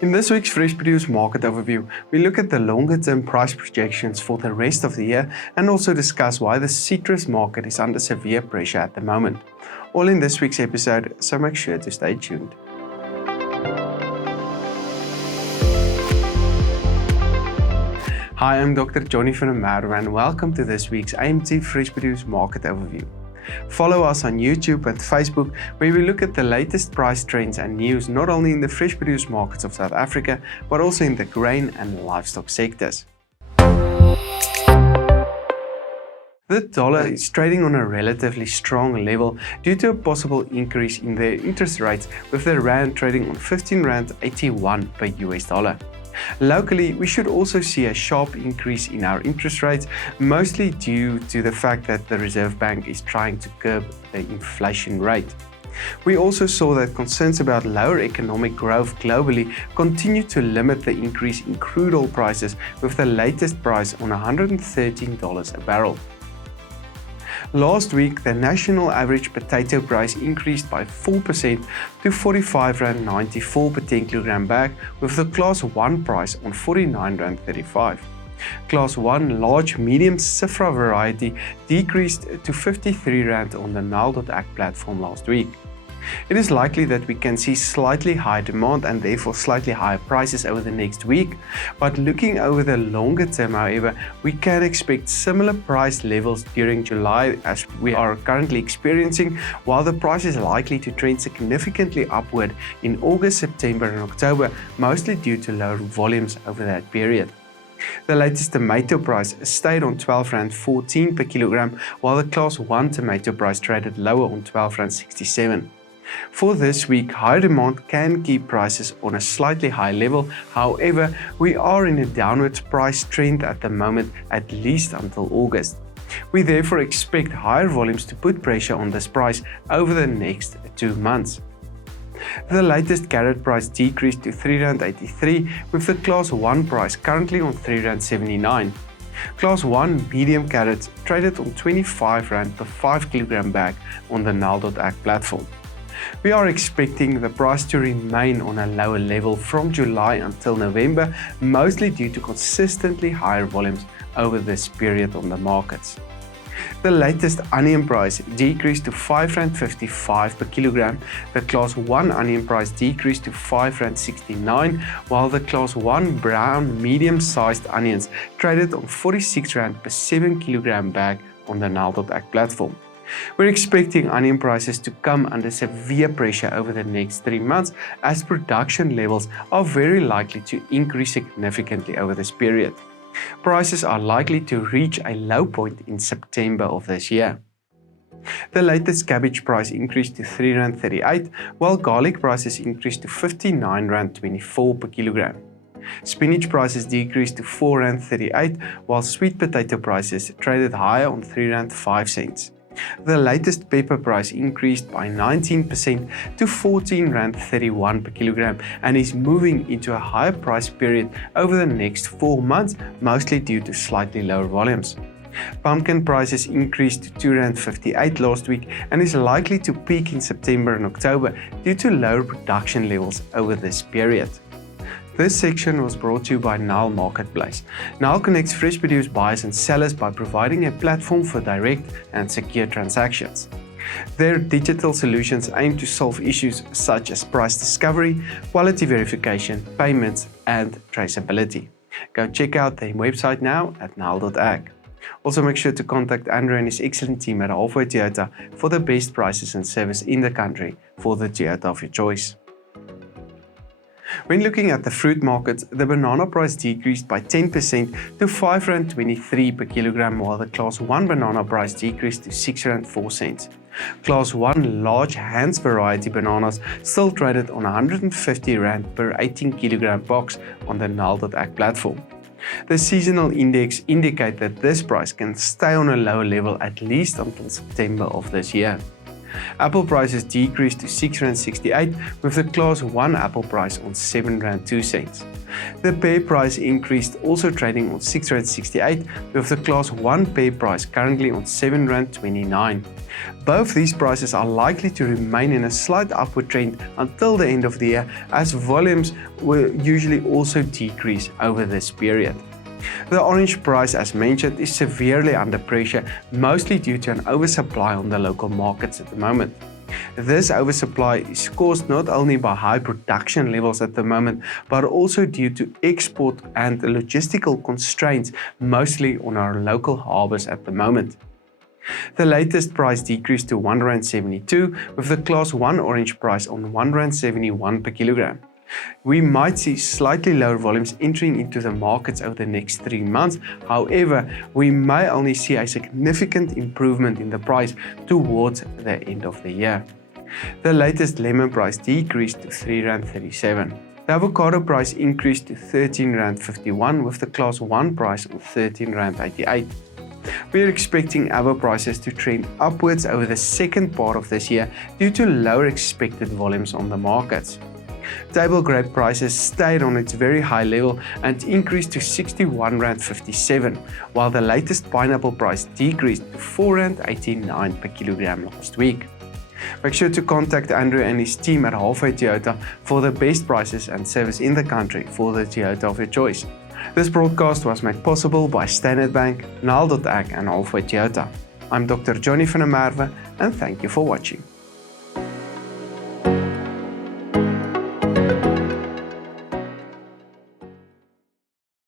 In this week's Fresh Produce Market Overview, we look at the longer-term price projections for the rest of the year and also discuss why the citrus market is under severe pressure at the moment. All in this week's episode, so make sure to stay tuned. Hi, I'm Dr. Johnny van der Merwe and welcome to this week's AMT Fresh Produce Market Overview. Follow us on YouTube and Facebook, where we look at the latest price trends and news not only in the fresh produce markets of South Africa, but also in the grain and livestock sectors. The dollar is trading on a relatively strong level due to a possible increase in the interest rates, with the rand trading on 15 rand 81 per US dollar. Locally, we should also see a sharp increase in our interest rates, mostly due to the fact that the Reserve Bank is trying to curb the inflation rate. We also saw that concerns about lower economic growth globally continue to limit the increase in crude oil prices, with the latest price on $113 a barrel. Last week, the national average potato price increased by 4% to R45.94 per 10 kilogram bag, with the Class 1 price on R49.35. Class 1 large medium Sifra variety decreased to R53 on the Nile.ag platform last week. It is likely that we can see slightly higher demand and therefore slightly higher prices over the next week, but looking over the longer term, however, we can expect similar price levels during July as we are currently experiencing, while the price is likely to trend significantly upward in August, September and October, mostly due to lower volumes over that period. The latest tomato price stayed on R12.14 per kilogram, while the Class 1 tomato price traded lower on R12.67. For this week, high demand can keep prices on a slightly high level. However, we are in a downward price trend at the moment, at least until August. We therefore expect higher volumes to put pressure on this price over the next 2 months. The latest carrot price decreased to R3.83, with the Class 1 price currently on R3.79. Class 1 medium carrots traded on R25 per 5 kilogram bag on the Nile.ag platform. We are expecting the price to remain on a lower level from July until November, mostly due to consistently higher volumes over this period on the markets. The latest onion price decreased to R5.55 per kilogram. The Class 1 onion price decreased to R5.69, while the Class 1 brown medium-sized onions traded on R46 per 7 kilogram bag on the Nile.ag platform. We're expecting onion prices to come under severe pressure over the next 3 months, as production levels are very likely to increase significantly over this period. Prices are likely to reach a low point in September of this year. The latest cabbage price increased to R3.38, while garlic prices increased to R59.24 per kilogram. Spinach prices decreased to R4.38, while sweet potato prices traded higher on R3.05. The latest pepper price increased by 19% to R14.31 per kilogram and is moving into a higher price period over the next 4 months, mostly due to slightly lower volumes. Pumpkin prices increased to R2.58 last week and is likely to peak in September and October due to lower production levels over this period. This section was brought to you by Nile Marketplace. Nile connects fresh produce buyers and sellers by providing a platform for direct and secure transactions. Their digital solutions aim to solve issues such as price discovery, quality verification, payments, and traceability. Go check out their website now at Nile.ag. Also make sure to contact Andrew and his excellent team at Halfway Toyota for the best prices and service in the country for the Toyota of your choice. When looking at the fruit markets, the banana price decreased by 10% to R5.23 per kilogram, while the Class 1 banana price decreased to R6.04. Class 1 large Hans variety bananas still traded on R150 per 18 kilogram box on the Nile.ag platform. The seasonal index indicate that this price can stay on a lower level at least until September of this year. Apple prices decreased to R6.68 with the Class 1 Apple price on R7.02. The pear price increased, also trading on R6.68 with the Class 1 pear price currently on R7.29. Both these prices are likely to remain in a slight upward trend until the end of the year, as volumes will usually also decrease over this period. The orange price, as mentioned, is severely under pressure, mostly due to an oversupply on the local markets at the moment. This oversupply is caused not only by high production levels at the moment, but also due to export and logistical constraints, mostly on our local harbours at the moment. The latest price decreased to R1.72 with the Class 1 orange price on R1.71 per kilogram. We might see slightly lower volumes entering into the markets over the next 3 months. However, we may only see a significant improvement in the price towards the end of the year. The latest lemon price decreased to R3.37. The avocado price increased to R13.51 with the Class 1 price of R13.88. We are expecting avocado prices to trend upwards over the second part of this year due to lower expected volumes on the markets. Table grape prices stayed on its very high level and increased to R61.57, while the latest pineapple price decreased to R4.89 per kilogram last week. Make sure to contact Andrew and his team at Halfway Toyota for the best prices and service in the country for the Toyota of your choice. This broadcast was made possible by Standard Bank, Nile.ag and Halfway Toyota. I'm Dr. Johnny van der Merwe and thank you for watching.